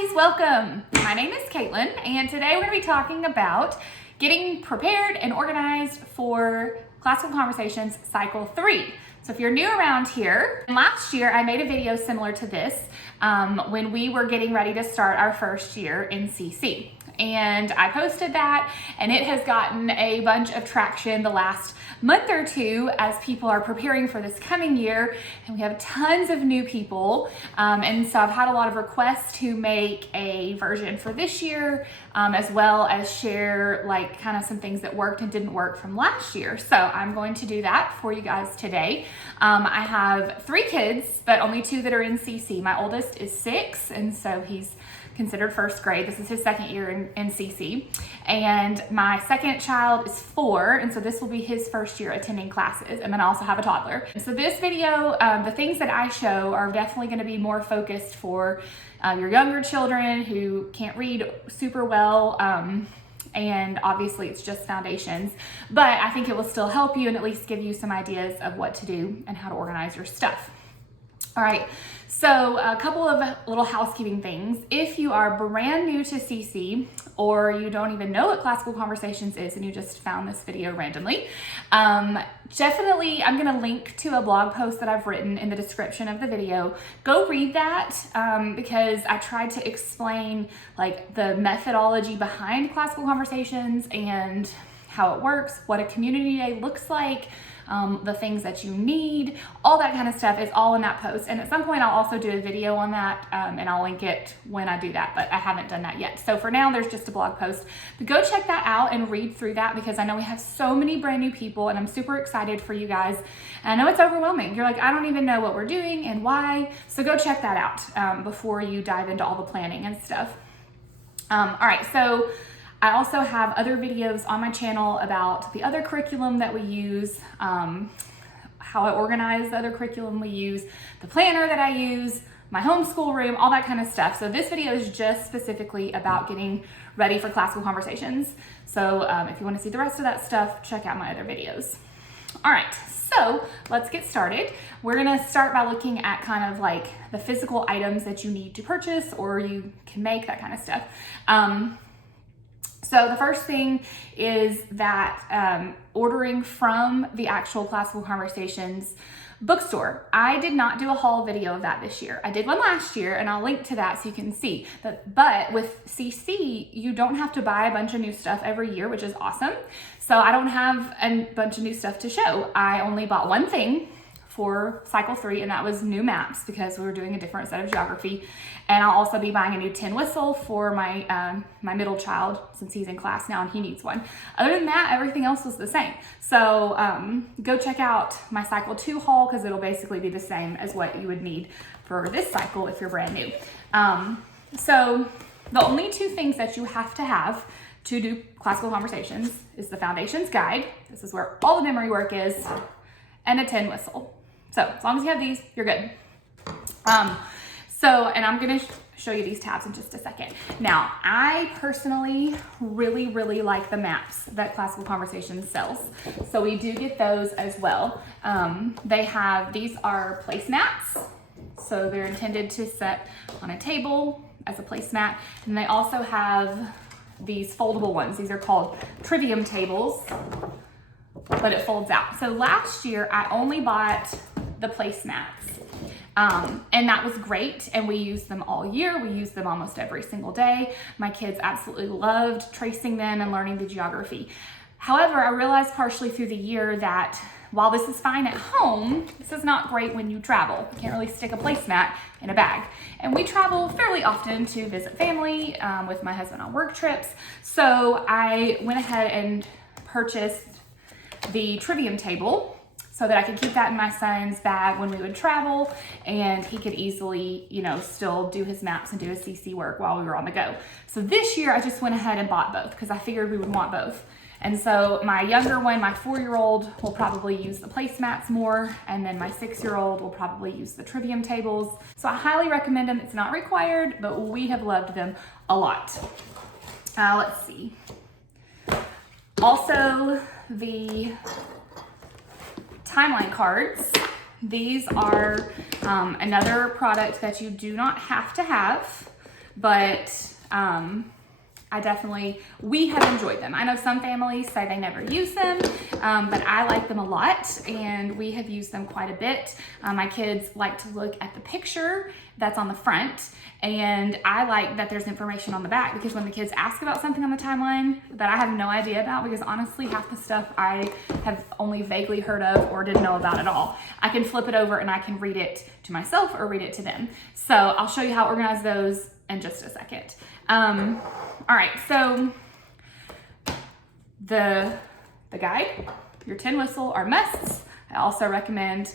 guys, welcome. My name is Caitlin, and today we're going to be talking about getting prepared and organized for Classical Conversations Cycle 3. So if you're new around here, last year I made a video similar to this when we were getting ready to start our first year in CC. And I posted that, and it has gotten a bunch of traction the last month or two as people are preparing for this coming year, and we have tons of new people. And so I've had a lot of requests to make a version for this year, as well as share like kind of some things that worked and didn't work from last year. So I'm going to do that for you guys today. I have 3 kids, but only 2 that are in CC. My oldest is 6, and so he's considered first grade. This is his second year in CC. And my second child is 4, and so this will be his first year attending classes. And then I also have a toddler. So this video, the things that I show are definitely going to be more focused for your younger children who can't read super well. And obviously it's just foundations, but I think it will still help you and at least give you some ideas of what to do and how to organize your stuff. All right, so a couple of little housekeeping things. If you are brand new to CC or you don't even know what Classical Conversations is and you just found this video randomly, definitely I'm gonna link to a blog post that I've written in the description of the video. Go read that because I tried to explain like the methodology behind Classical Conversations and how it works, what a community day looks like, the things that you need, all that kind of stuff is all in that post. And at some point I'll also do a video on that and I'll link it when I do that, but I haven't done that yet. So for now, there's just a blog post. But go check that out and read through that because I know we have so many brand new people and I'm super excited for you guys. And I know it's overwhelming. You're like, I don't even know what we're doing and why. So go check that out before you dive into all the planning and stuff. All right, so I also have other videos on my channel about the other curriculum that we use, how I organize the other curriculum we use, the planner that I use, my homeschool room, all that kind of stuff. So this video is just specifically about getting ready for Classical Conversations. So if you want to see the rest of that stuff, check out my other videos. All right, so let's get started. We're gonna start by looking at kind of like the physical items that you need to purchase or you can make, that kind of stuff. So the first thing is that ordering from the actual Classical Conversations bookstore. I did not do a haul video of that this year. I did one last year and I'll link to that so you can see that. But with CC, you don't have to buy a bunch of new stuff every year, which is awesome. So I don't have a bunch of new stuff to show. I only bought one thing for cycle 3, and that was new maps because we were doing a different set of geography. And I'll also be buying a new tin whistle for my my middle child since he's in class now and he needs one. Other than that, everything else was the same. So go check out my cycle 2 haul because it'll basically be the same as what you would need for this cycle if you're brand new. So the only 2 things that you have to have to do Classical Conversations is the Foundations Guide. This is where all the memory work is, and a tin whistle. So as long as you have these, you're good. And I'm gonna show you these tabs in just a second. Now, I personally really like the maps that Classical Conversations sells. So we do get those as well. These are placemats. So they're intended to set on a table as a placemat. And they also have these foldable ones. These are called trivium tables, but it folds out. So last year I only bought the placemats and that was great, and we used them all year. We used them almost every single day. My kids absolutely loved tracing them and learning the geography. However, I realized partially through the year that while this is fine at home, this is not great when you travel. You can't really stick a placemat in a bag. And we travel fairly often to visit family with my husband on work trips. So I went ahead and purchased the trivium table so that I could keep that in my son's bag when we would travel, and he could easily, still do his maps and do his CC work while we were on the go. So this year I just went ahead and bought both because I figured we would want both. And so my younger one, my 4-year-old, will probably use the placemats more, and then my 6-year-old will probably use the trivium tables. So I highly recommend them. It's not required, but we have loved them a lot. Let's see. Also, the timeline cards. These are another product that you do not have to have, but we have enjoyed them. I know some families say they never use them, but I like them a lot, and we have used them quite a bit. My kids like to look at the picture that's on the front, and I like that there's information on the back, because when the kids ask about something on the timeline that I have no idea about, because honestly half the stuff I have only vaguely heard of or didn't know about at all, I can flip it over and I can read it to myself or read it to them. So I'll show you how to organize those in just a second. All right, so the guide, your tin whistle are musts. I also recommend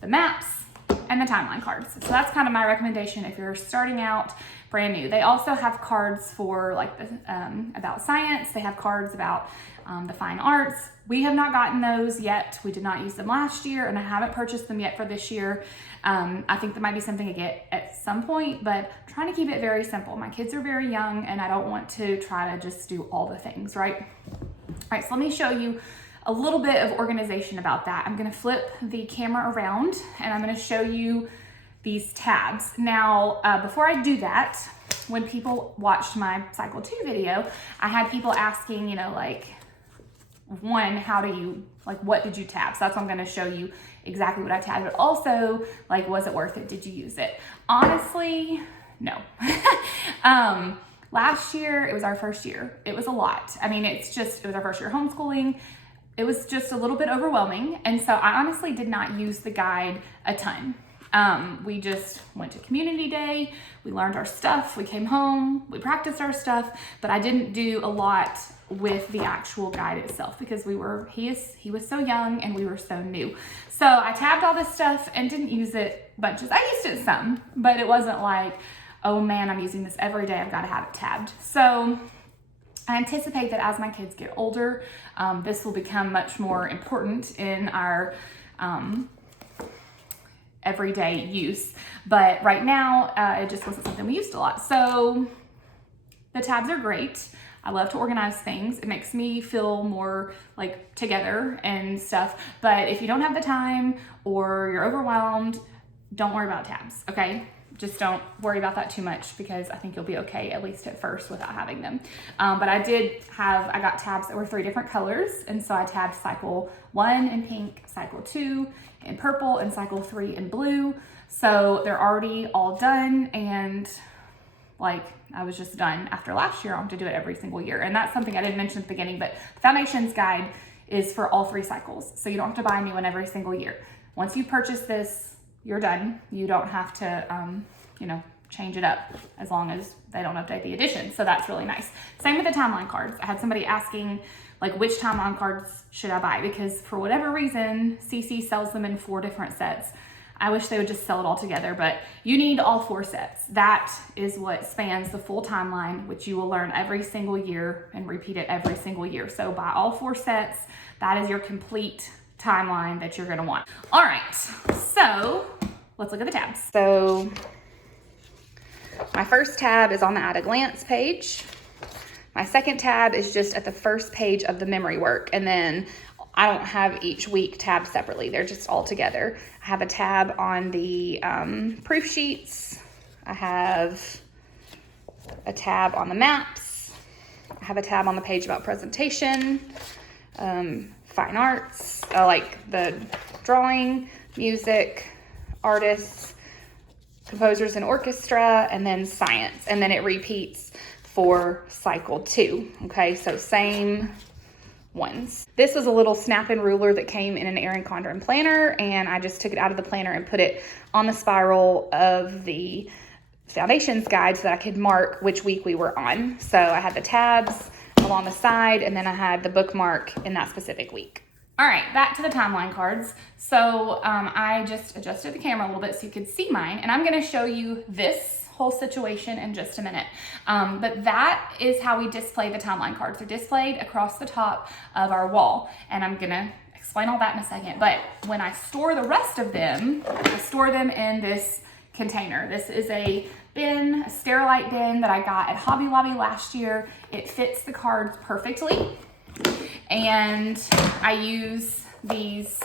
the maps and the timeline cards. So that's kind of my recommendation if you're starting out brand new. They also have cards for like the about science. They have cards about the fine arts. We have not gotten those yet. We did not use them last year, and I haven't purchased them yet for this year. I think that might be something to get at some point, but I'm trying to keep it very simple. My kids are very young, and I don't want to try to just do all the things, right? All right, so let me show you a little bit of organization about that. I'm gonna flip the camera around, and I'm gonna show you these tabs. Now, before I do that, when people watched my Cycle 2 video, I had people asking, you know, like, one, how do you, like, what did you tab? So that's what I'm gonna show you exactly what I tabbed, but also, like, was it worth it? Did you use it? Honestly, no. Last year, it was our first year. It was a lot. I mean, it was our first year homeschooling. It was just a little bit overwhelming. And so I honestly did not use the guide a ton. We just went to community day, we learned our stuff, we came home, we practiced our stuff, but I didn't do a lot with the actual guide itself because he was so young and we were so new. So I tabbed all this stuff and didn't use it bunches. I used it some, but it wasn't like, oh man, I'm using this every day, I've got to have it tabbed. So I anticipate that as my kids get older, this will become much more important in our everyday use. But right now, it just wasn't something we used a lot. So the tabs are great. I love to organize things. It makes me feel more like together and stuff. But if you don't have the time or you're overwhelmed, don't worry about tabs, okay? Just don't worry about that too much because I think you'll be okay, at least at first, without having them. But I got tabs that were 3 different colors. And so I tabbed Cycle 1 in pink, Cycle 2 in purple, and Cycle 3 in blue. So they're already all done, and like I was just done after last year. I want to do it every single year. And that's something I didn't mention at the beginning, but the Foundations Guide is for all 3 cycles. So you don't have to buy a new one every single year. Once you purchase this, you're done. You don't have to, change it up as long as they don't update the edition. So that's really nice. Same with the timeline cards. I had somebody asking, like, which timeline cards should I buy? Because for whatever reason, CC sells them in 4 different sets. I wish they would just sell it all together, but you need all 4 sets. That is what spans the full timeline, which you will learn every single year and repeat it every single year. So buy all 4 sets. That is your complete timeline that you're gonna want. All right, so let's look at the tabs. So my first tab is on the at a glance page. My second tab is just at the first page of the memory work, and then I don't have each week tabbed separately. They're just all together. I have a tab on the proof sheets. I have a tab on the maps. I have a tab on the page about presentation, fine arts, like the drawing, music, artists, composers and orchestra, and then science. And then it repeats for Cycle 2. Okay, so same ones. This was a little snap-in ruler that came in an Erin Condren planner, and I just took it out of the planner and put it on the spiral of the Foundations Guide so that I could mark which week we were on. So I had the tabs along the side, and then I had the bookmark in that specific week. All right, back to the timeline cards. So I just adjusted the camera a little bit so you could see mine, and I'm gonna show you this whole situation in just a minute. But that is how we display the timeline cards. They're displayed across the top of our wall, and I'm gonna explain all that in a second. But when I store the rest of them, I store them in this container. This is a bin, a Sterilite bin that I got at Hobby Lobby last year. It fits the cards perfectly. And I use these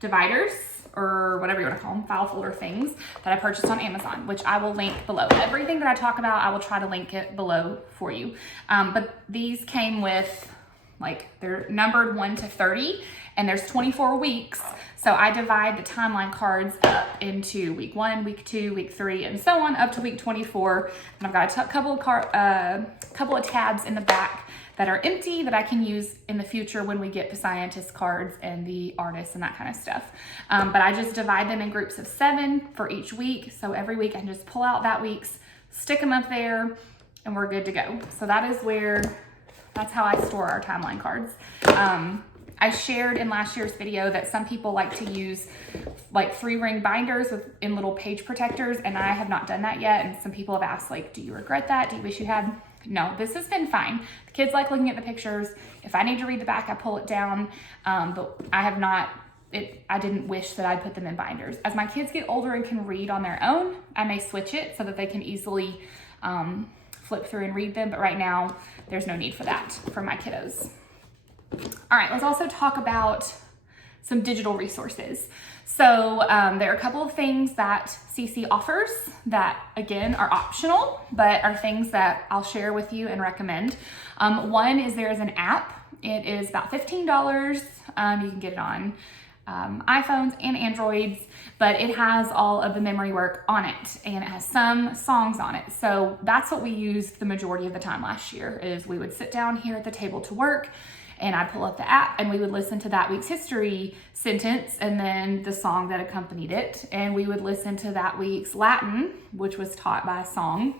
dividers or whatever you want to call them, file folder things that I purchased on Amazon, which I will link below. Everything that I talk about, I will try to link it below for you. But these came with, like, they're numbered 1 to 30, and there's 24 weeks. So I divide the timeline cards up into week 1, week 2, week 3, and so on up to week 24. And I've got a couple of tabs in the back that are empty that I can use in the future when we get the scientist cards and the artists and that kind of stuff. But I just divide them in groups of 7 for each week. So every week I can just pull out that week's, stick them up there, and we're good to go. So that's how I store our timeline cards. I shared in last year's video that some people like to use like 3-ring binders in little page protectors, and I have not done that yet. And some people have asked, like, do you regret that? Do you wish you had? No, this has been fine. The kids like looking at the pictures. If I need to read the back, I pull it down. But I have not, I didn't wish that I'd put them in binders. As my kids get older and can read on their own, I may switch it so that they can easily flip through and read them. But right now, there's no need for that for my kiddos. All right, let's also talk about some digital resources. So there are a couple of things that CC offers that, again, are optional, but are things that I'll share with you and recommend. One is there is an app. It is about $15. You can get it on iPhones and Androids, but it has all of the memory work on it, and it has some songs on it. So that's what we used the majority of the time last year, is we would sit down here at the table to work, and I'd pull up the app and we would listen to that week's history sentence and then the song that accompanied it. And we would listen to that week's Latin, which was taught by a song.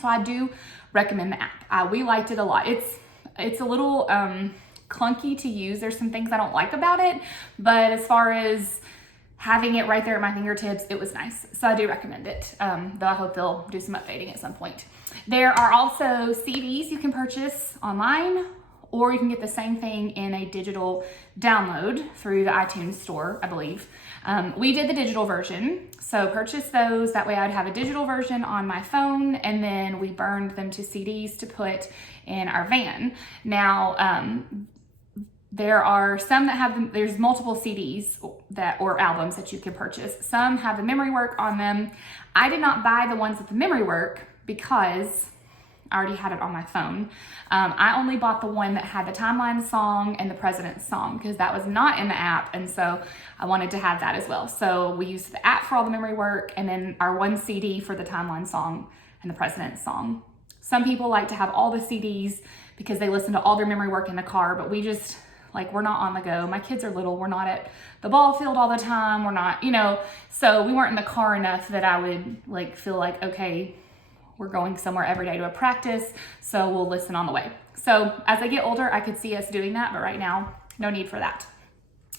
So I do recommend the app. We liked it a lot. It's a little clunky to use. There's some things I don't like about it, but as far as having it right there at my fingertips, it was nice. So I do recommend it, though I hope they'll do some updating at some point. There are also CDs you can purchase online, or you can get the same thing in a digital download through the iTunes store, I believe. We did the digital version, so purchase those. That way I'd have a digital version on my phone, and then we burned them to CDs to put in our van. Now, there are some that have them, there's multiple CDs or albums that you can purchase. Some have the memory work on them. I did not buy the ones with the memory work because I already had it on my phone. I only bought the one that had the timeline song and the president's song because that was not in the app, and so I wanted to have that as well. So we used the app for all the memory work, and then our one CD for the timeline song and the president's song. Some people like to have all the CDs because they listen to all their memory work in the car, but we just, like, we're not on the go. My kids are little. We're not at the ball field all the time. We're not, so we weren't in the car enough that I would feel like, okay, we're going somewhere every day to a practice, so we'll listen on the way. So as I get older, I could see us doing that, but right now, no need for that.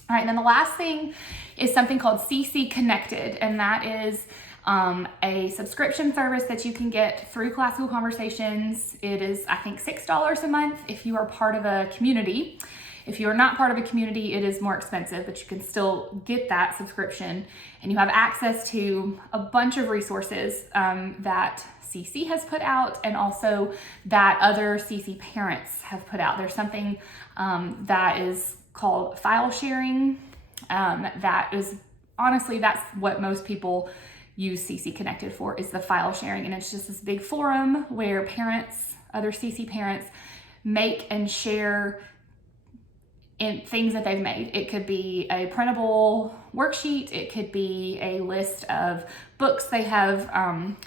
All right, and then the last thing is something called CC Connected, and that is a subscription service that you can get through Classical Conversations. It is, I think, $6 a month if you are part of a community. If you are not part of a community, it is more expensive, but you can still get that subscription, and you have access to a bunch of resources that CC has put out, and also that other CC parents have put out. There's something that is called file sharing. That is, honestly, that's what most people use CC Connected for, is the file sharing. And it's just this big forum where parents, other CC parents, make and share in things that they've made. It could be a printable worksheet. It could be a list of books they have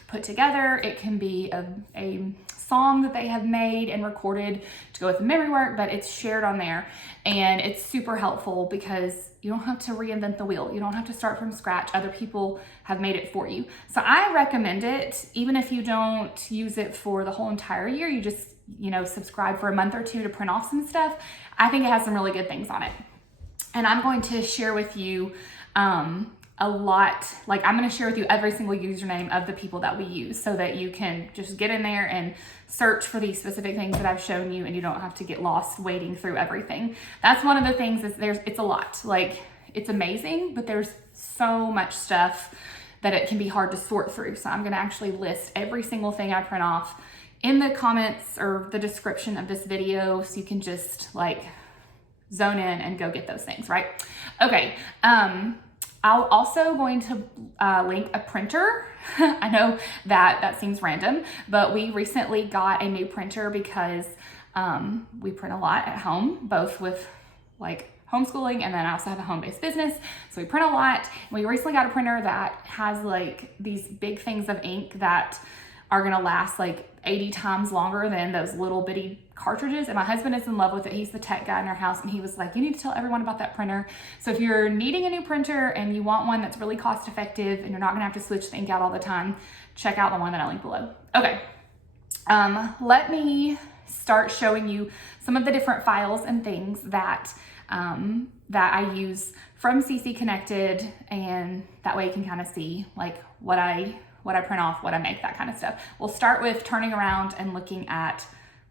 put together. It can be a song that they have made and recorded to go with the memory work, but it's shared on there. And it's super helpful because you don't have to reinvent the wheel. You don't have to start from scratch. Other people have made it for you. So I recommend it, even if you don't use it for the whole entire year. You just, subscribe for a month or two to print off some stuff. I think it has some really good things on it. And I'm going to share with you a lot, I'm going to share with you every single username of the people that we use so that you can just get in there and search for these specific things that I've shown you, and you don't have to get lost wading through everything. That's one of the things, is it's a lot. It's amazing, but there's so much stuff that it can be hard to sort through. So I'm going to actually list every single thing I print off in the comments or the description of this video, so you can just zone in and go get those things, right? Okay. I'll also going to link a printer. I know that seems random, but we recently got a new printer because we print a lot at home, both with like homeschooling, and then I also have a home-based business, so we print a lot. We recently got a printer that has like these big things of ink that are gonna last like 80 times longer than those little bitty cartridges, and my husband is in love with it. He's the tech guy in our house, and he was like, you need to tell everyone about that printer. So if you're needing a new printer and you want one that's really cost effective and you're not gonna have to switch the ink out all the time, check out the one that I linked below. Okay, let me start showing you some of the different files and things that that I use from CC Connected, and that way you can kind of see like what I print off, what I make, that kind of stuff. We'll start with turning around and looking at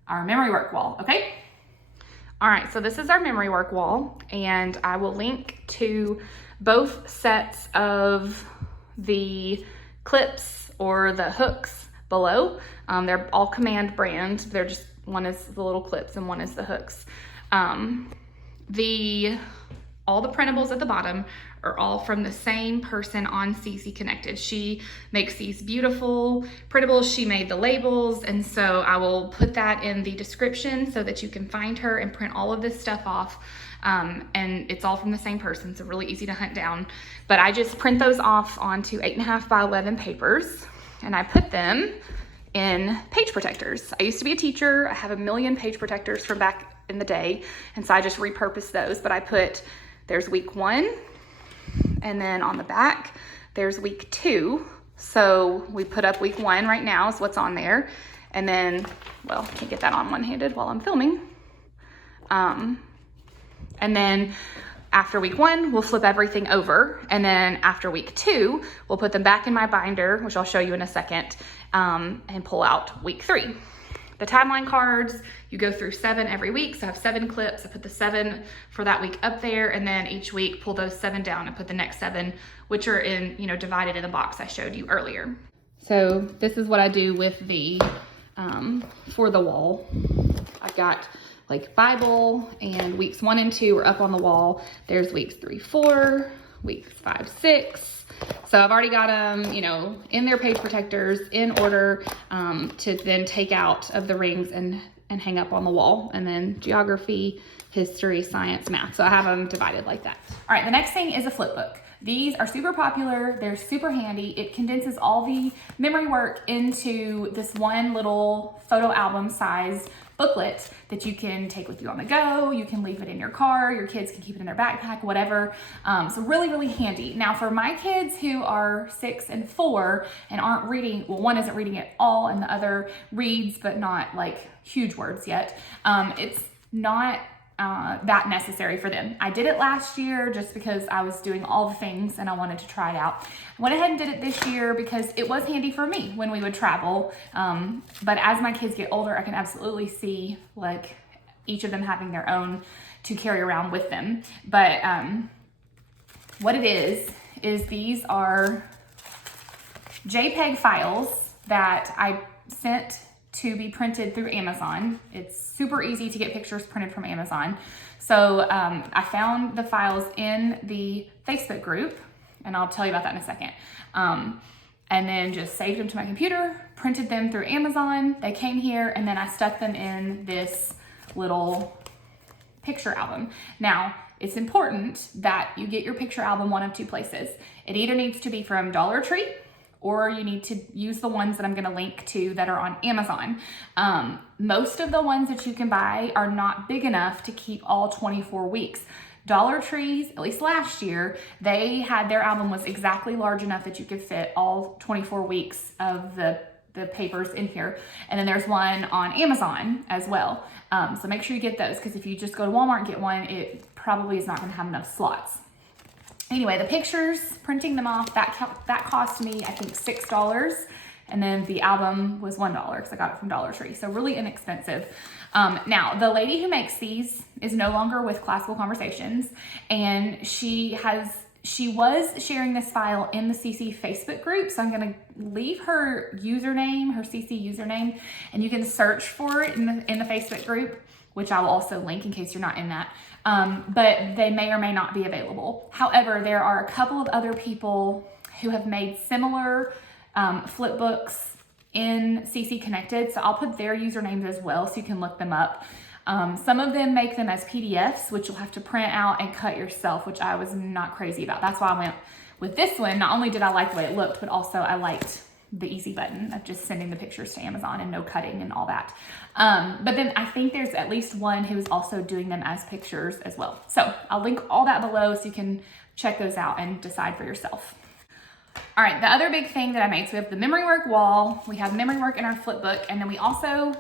our memory work wall, okay? All right, so this is our memory work wall, and I will link to both sets of the clips or the hooks below. They're all Command brand. They're just, one is the little clips and one is the hooks. All the printables at the bottom are all from the same person on CC Connected. She makes these beautiful printables. She made the labels, and so I will put that in the description so that you can find her and print all of this stuff off. And it's all from the same person, so really easy to hunt down. But I just print those off onto 8.5 by 11 papers, and I put them in page protectors. I used to be a teacher. I have a million page protectors from back in the day, and so I just repurposed those. But I put, there's week 1, and then on the back there's week 2. So we put up week 1 right now is what's on there, and then, well, can't get that on one-handed while I'm filming. And then after week 1, we'll flip everything over, and then after week 2, we'll put them back in my binder, which I'll show you in a second, and pull out week 3. The timeline cards, you go through 7 every week, so I have 7 clips. I put the 7 for that week up there, and then each week pull those 7 down and put the next 7, which are in, divided in the box I showed you earlier. So this is what I do with the, for the wall. I've got like Bible, and weeks 1 and 2 are up on the wall. There's weeks 3, 4, weeks 5, 6. So I've already got them, in their page protectors in order to then take out of the rings and hang up on the wall. And then geography, history, science, math. So I have them divided like that. All right, the next thing is a flip book. These are super popular. They're super handy. It condenses all the memory work into this one little photo album size booklet that you can take with you on the go. You can leave it in your car. Your kids can keep it in their backpack, whatever. So really, really handy. Now for my kids who are 6 and 4 and aren't reading, well, one isn't reading at all and the other reads, but not like huge words yet. It's not that necessary for them. I did it last year just because I was doing all the things and I wanted to try it out. I went ahead and did it this year because it was handy for me when we would travel. But as my kids get older, I can absolutely see like each of them having their own to carry around with them. But what it is these are JPEG files that I sent to be printed through Amazon. It's super easy to get pictures printed from Amazon. So I found the files in the Facebook group, and I'll tell you about that in a second. And then just saved them to my computer, printed them through Amazon. They came here, and then I stuck them in this little picture album. Now, it's important that you get your picture album one of 2 places. It either needs to be from Dollar Tree, or you need to use the ones that I'm gonna link to that are on Amazon. Most of the ones that you can buy are not big enough to keep all 24 weeks. Dollar Trees, at least last year, they had their album was exactly large enough that you could fit all 24 weeks of the papers in here. And then there's one on Amazon as well. So make sure you get those, because if you just go to Walmart and get one, it probably is not gonna have enough slots. Anyway, the pictures, printing them off, that cost me, I think, $6. And then the album was $1 because I got it from Dollar Tree. So really inexpensive. Now, the lady who makes these is no longer with Classical Conversations. And she was sharing this file in the CC Facebook group. So I'm going to leave her username, her CC username, and you can search for it in the Facebook group. which I will also link in case you're not in that. But they may or may not be available. However, there are a couple of other people who have made similar flipbooks in CC Connected. So I'll put their usernames as well so you can look them up. Some of them make them as PDFs, which you'll have to print out and cut yourself, which I was not crazy about. That's why I went with this one. Not only did I like the way it looked, but also I liked the easy button of just sending the pictures to Amazon and no cutting and all that. But then I think there's at least one who is also doing them as pictures as well. So I'll link all that below so you can check those out and decide for yourself. All right, the other big thing that I made, so we have the memory work wall, we have memory work in our flip book, and then we also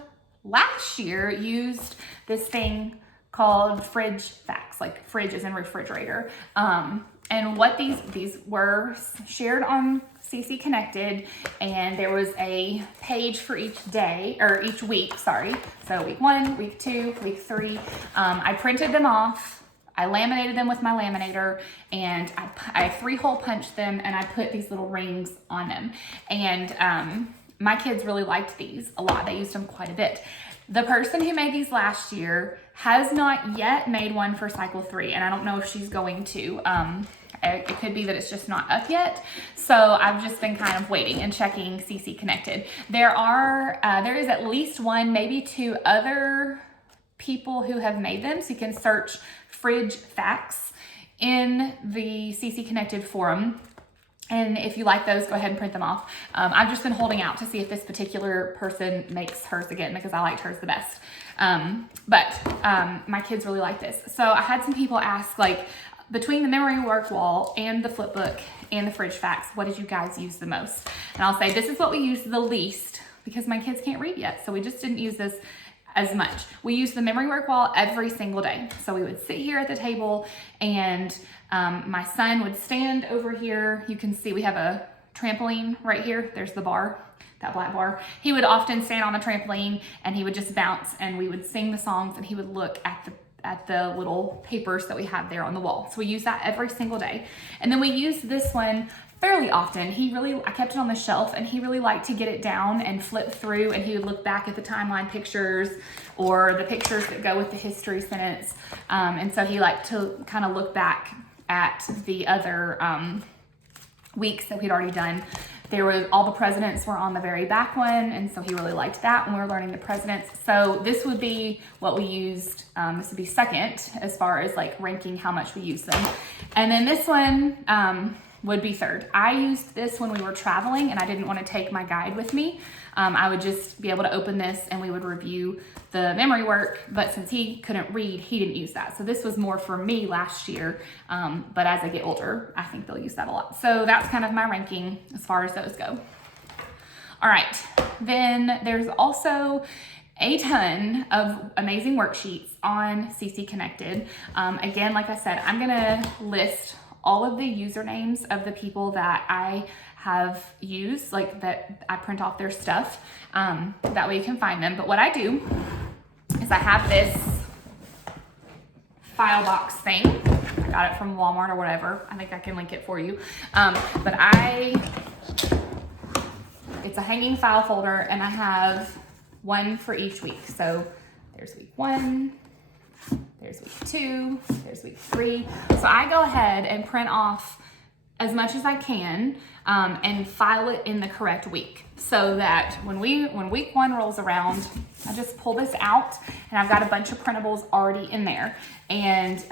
last year used this thing called fridge facts, like fridge is in refrigerator. And what these were shared on CC Connected, and there was a page for each day, or each week, sorry. So week 1, week 2, week 3. I printed them off, I laminated them with my laminator, and I 3-hole punched them, and I put these little rings on them. And my kids really liked these a lot. They used them quite a bit. The person who made these last year has not yet made one for cycle 3, and I don't know if she's going to. It could be that it's just not up yet. So I've just been kind of waiting and checking CC Connected. There is at least 1, maybe 2 other people who have made them. So you can search fridge facts in the CC Connected forum. And if you like those, go ahead and print them off. I've just been holding out to see if this particular person makes hers again because I liked hers the best. But my kids really like this. So I had some people ask, like, between the memory work wall and the flip book and the fridge facts, what did you guys use the most? And I'll say this is what we use the least because my kids can't read yet. So we just didn't use this as much. We used the memory work wall every single day. So we would sit here at the table and my son would stand over here. You can see we have a trampoline right here. There's the bar, that black bar. He would often stand on the trampoline and he would just bounce and we would sing the songs and he would look at the little papers that we had there on the wall. So we use that every single day. And then we use this one fairly often. I kept it on the shelf and he really liked to get it down and flip through, and he would look back at the timeline pictures or the pictures that go with the history sentence. And so he liked to kind of look back at the other weeks that we'd already done. All the presidents were on the very back one, and so he really liked that when we were learning the presidents. So this would be what we used. This would be second as far as like ranking how much we use them. And then this one would be third. I used this when we were traveling and I didn't want to take my guide with me. I would just be able to open this and we would review the memory work, but since he couldn't read, he didn't use that. So this was more for me last year, but as I get older, I think they'll use that a lot. So that's kind of my ranking as far as those go. All right, then there's also a ton of amazing worksheets on CC Connected. Again, like I said, I'm gonna list all of the usernames of the people that I have used, like that I print off their stuff. That way you can find them. But what I do is I have this file box thing. I got it from Walmart or whatever. I think I can link it for you. But it's a hanging file folder and I have one for each week. So there's week 1, there's week 2, there's week 3. So I go ahead and print off as much as I can and file it in the correct week so that when week 1 rolls around, I just pull this out and I've got a bunch of printables already in there. And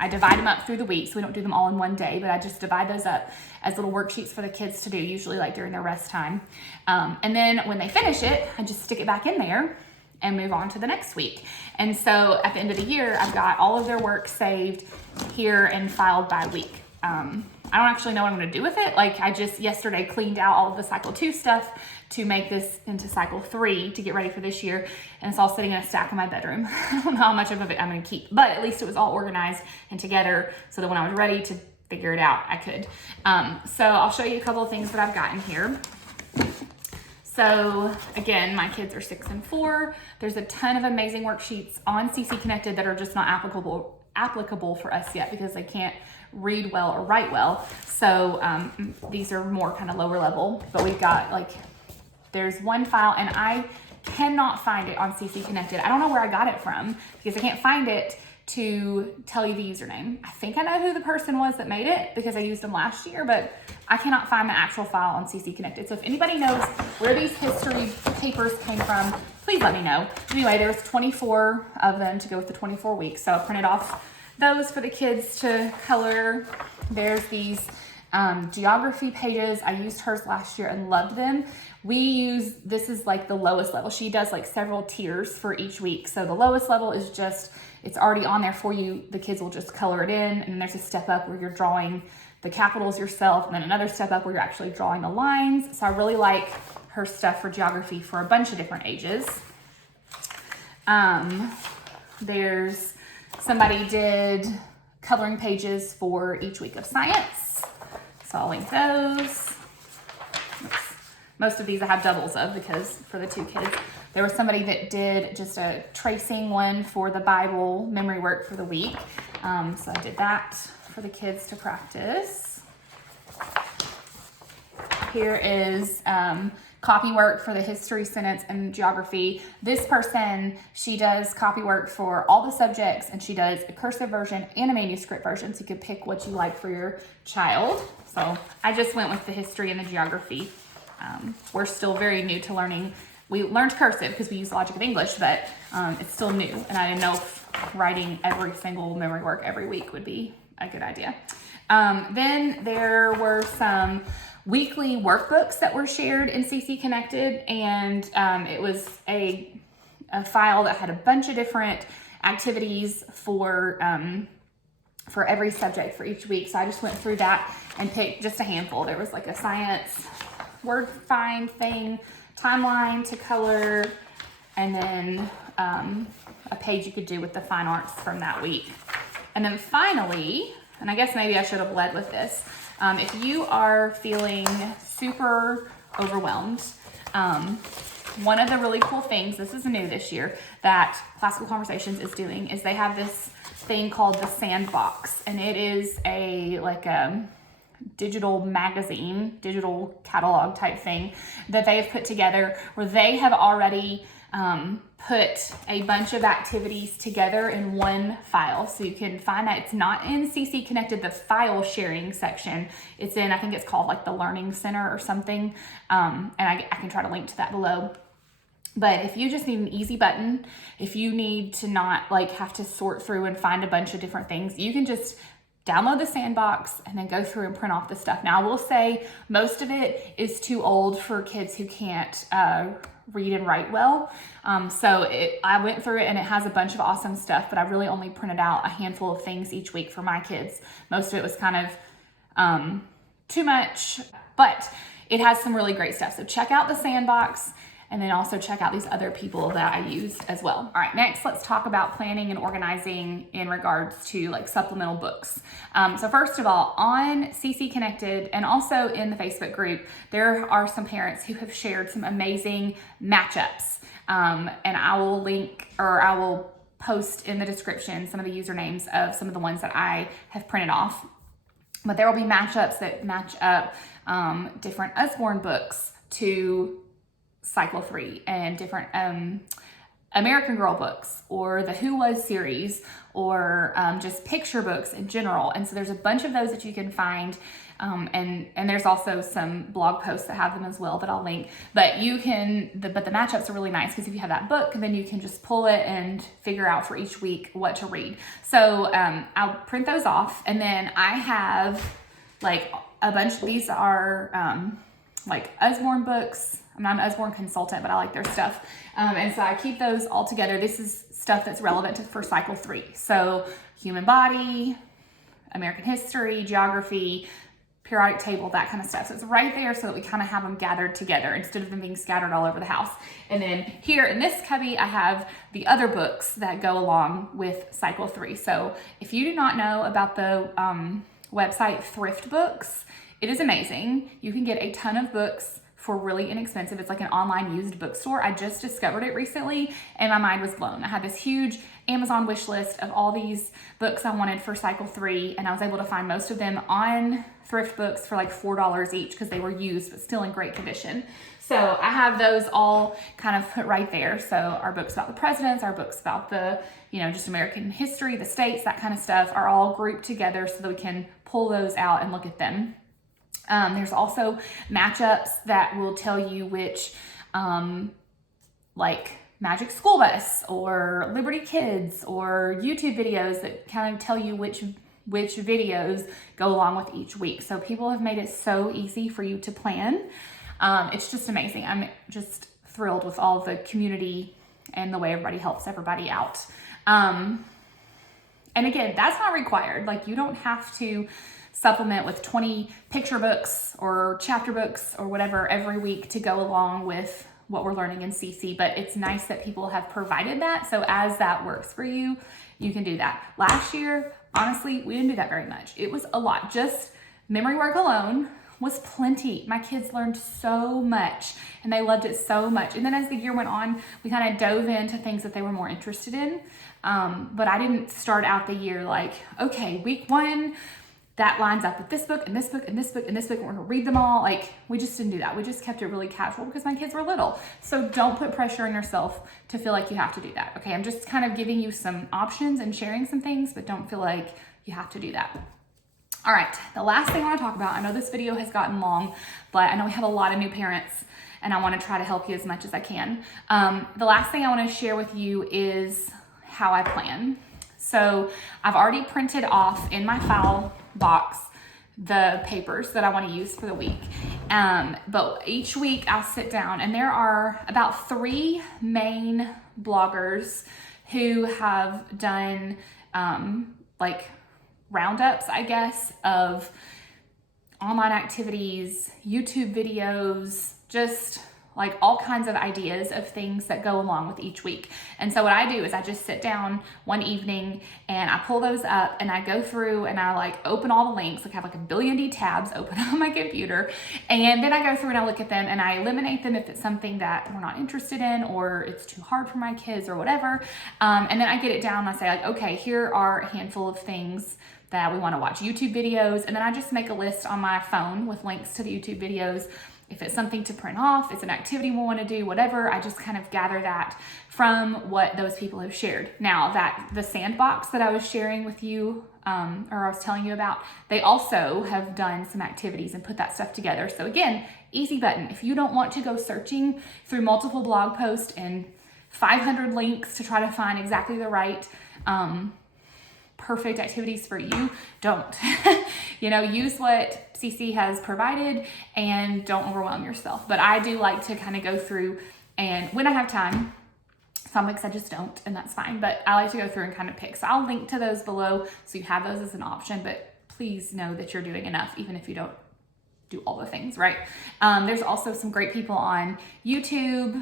I divide them up through the week, so we don't do them all in one day, but I just divide those up as little worksheets for the kids to do, usually like during their rest time. And then when they finish it, I just stick it back in there and move on to the next week. And so at the end of the year, I've got all of their work saved here and filed by week. I don't actually know what I'm gonna do with it. Like I just yesterday cleaned out all of the cycle 2 stuff to make this into cycle 3 to get ready for this year. And it's all sitting in a stack in my bedroom. I don't know how much of it I'm gonna keep, but at least it was all organized and together so that when I was ready to figure it out, I could. So I'll show you a couple of things that I've gotten here. So again, my kids are 6 and 4. There's a ton of amazing worksheets on CC Connected that are just not applicable for us yet because they can't read well or write well. So these are more kind of lower level, but we've got like, there's one file and I cannot find it on CC Connected. I don't know where I got it from because I can't find it to tell you the username. I think I know who the person was that made it because I used them last year, but I cannot find the actual file on CC Connected. So if anybody knows where these history papers came from, please let me know. Anyway, there's 24 of them to go with the 24 weeks. So I printed off those for the kids to color. There's these geography pages. I used hers last year and loved them. This is like the lowest level. She does like several tiers for each week. So the lowest level is just, it's already on there for you. The kids will just color it in. And then there's a step up where you're drawing the capitals yourself, and then another step up where you're actually drawing the lines. So I really like her stuff for geography for a bunch of different ages. There's somebody did coloring pages for each week of science. So I'll link those. Most of these I have doubles of because for the 2 kids. There was somebody that did just a tracing one for the Bible memory work for the week. So I did that for the kids to practice. Here is copywork for the history, sentence, and geography. This person, she does copywork for all the subjects, and she does a cursive version and a manuscript version, so you can pick what you like for your child. So I just went with the history and the geography. We're still very new to learning. We learned cursive because we use Logic of English, but it's still new, and I didn't know if writing every single memory work every week would be a good idea. Then there were some weekly workbooks that were shared in CC Connected, and it was a file that had a bunch of different activities for every subject for each week. So I just went through that and picked just a handful. There was like a science word find thing, timeline to color, and then a page you could do with the fine arts from that week. And then finally, and I guess maybe I should have led with this, if you are feeling super overwhelmed, one of the really cool things, this is new this year, that Classical Conversations is doing is they have this thing called the Sandbox, and it is a digital magazine, digital catalog type thing that they have put together where they have already put a bunch of activities together in one file. So you can find that it's not in CC Connected, the file sharing section. It's in, I think it's called like the Learning Center or something. And I can try to link to that below. But if you just need an easy button, if you need to not like have to sort through and find a bunch of different things, you can just download the Sandbox and then go through and print off the stuff. Now I will say most of it is too old for kids who can't read and write well. I went through it and it has a bunch of awesome stuff, but I really only printed out a handful of things each week for my kids. Most of it was kind of too much, but it has some really great stuff. So check out the Sandbox. And then also check out these other people that I use as well. All right, next let's talk about planning and organizing in regards to like supplemental books. So first of all, on CC Connected and also in the Facebook group, there are some parents who have shared some amazing matchups. And I will link, or I will post in the description some of the usernames of some of the ones that I have printed off. But there will be matchups that match up different Usborne books to Cycle 3 and different American Girl books or the Who Was series or just picture books in general. And so there's a bunch of those that you can find. And there's also some blog posts that have them as well that I'll link. But you can, but the matchups are really nice because if you have that book, then you can just pull it and figure out for each week what to read. So I'll print those off. And then I have like a bunch, these are like Usborne books. I'm not an Usborne consultant, but I like their stuff. And so I keep those all together. This is stuff that's relevant for Cycle 3. So human body, American history, geography, periodic table, that kind of stuff. So it's right there so that we kind of have them gathered together instead of them being scattered all over the house. And then here in this cubby, I have the other books that go along with Cycle 3. So if you do not know about the website Thrift Books, it is amazing. You can get a ton of books for really inexpensive. It's like an online used bookstore. I just discovered it recently and my mind was blown. I had this huge Amazon wish list of all these books I wanted for cycle 3, and I was able to find most of them on thrift books for like $4 each because they were used but still in great condition. So I have those all kind of put right there. So our books about the presidents, our books about the, just American history, the states, that kind of stuff are all grouped together so that we can pull those out and look at them. There's also matchups that will tell you which, like Magic School Bus or Liberty Kids or YouTube videos that kind of tell you which videos go along with each week. So people have made it so easy for you to plan. It's just amazing. I'm just thrilled with all the community and the way everybody helps everybody out. And again, that's not required. Like, you don't have to supplement with 20 picture books or chapter books or whatever every week to go along with what we're learning in CC, but it's nice that people have provided that. So as that works for you, you can do that. Last year, honestly, we didn't do that very much. It was a lot. Just memory work alone was plenty. My kids learned so much and they loved it so much. And then as the year went on, we kind of dove into things that they were more interested in. But I didn't start out the year like, okay, week 1, that lines up with this book and this book and this book and this book, and we're gonna read them all. Like, we just didn't do that. We just kept it really casual because my kids were little. So don't put pressure on yourself to feel like you have to do that. Okay, I'm just kind of giving you some options and sharing some things, but don't feel like you have to do that. All right, the last thing I wanna talk about, I know this video has gotten long, but I know we have a lot of new parents and I wanna try to help you as much as I can. The last thing I wanna share with you is how I plan. So I've already printed off in my file box the papers that I want to use for the week. But each week I'll sit down, and there are about 3 main bloggers who have done like roundups, I guess, of online activities, YouTube videos, just like all kinds of ideas of things that go along with each week. And so what I do is I just sit down one evening and I pull those up and I go through and I like open all the links. Like, I have like a billion tabs open on my computer. And then I go through and I look at them and I eliminate them if it's something that we're not interested in or it's too hard for my kids or whatever. And then I get it down and I say like, okay, here are a handful of things that we want to watch YouTube videos. And then I just make a list on my phone with links to the YouTube videos. If it's something to print off, it's an activity we want to do, whatever, I just kind of gather that from what those people have shared. Now, that the sandbox that I was sharing with you, or I was telling you about, they also have done some activities and put that stuff together. So again, easy button. If you don't want to go searching through multiple blog posts and 500 links to try to find exactly the right perfect activities for you, don't. Use what CC has provided and don't overwhelm yourself. But I do like to kind of go through, and when I have time, some weeks I just don't, and that's fine, but I like to go through and kind of pick. So I'll link to those below so you have those as an option, but please know that you're doing enough even if you don't do all the things, right? There's also some great people on YouTube.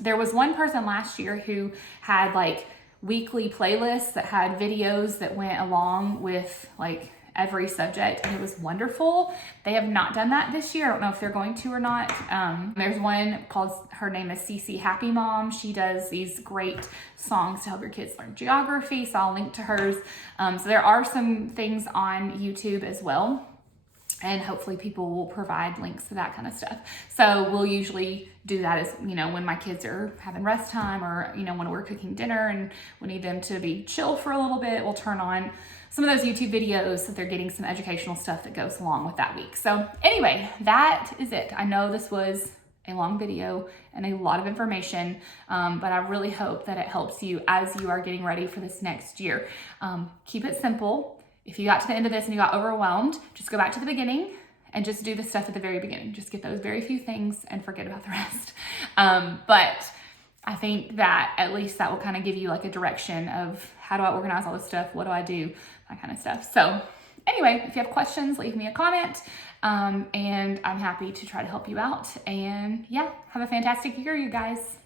There was one person last year who had like weekly playlists that had videos that went along with like every subject, and it was wonderful. They have not done that this year. I don't know if they're going to or not. There's one called, her name is CC Happy Mom. She does these great songs to help your kids learn geography, so I'll link to hers. So there are some things on YouTube as well, and hopefully people will provide links to that kind of stuff. So we'll usually do that as, when my kids are having rest time, or, when we're cooking dinner and we need them to be chill for a little bit, we'll turn on some of those YouTube videos so they're getting some educational stuff that goes along with that week. So anyway, that is it. I know this was a long video and a lot of information, but I really hope that it helps you as you are getting ready for this next year. Keep it simple. If you got to the end of this and you got overwhelmed, just go back to the beginning and just do the stuff at the very beginning. Just get those very few things and forget about the rest. But I think that at least that will kind of give you like a direction of how do I organize all this stuff? What do I do? That kind of stuff. So anyway, if you have questions, leave me a comment, and I'm happy to try to help you out. And yeah, have a fantastic year, you guys.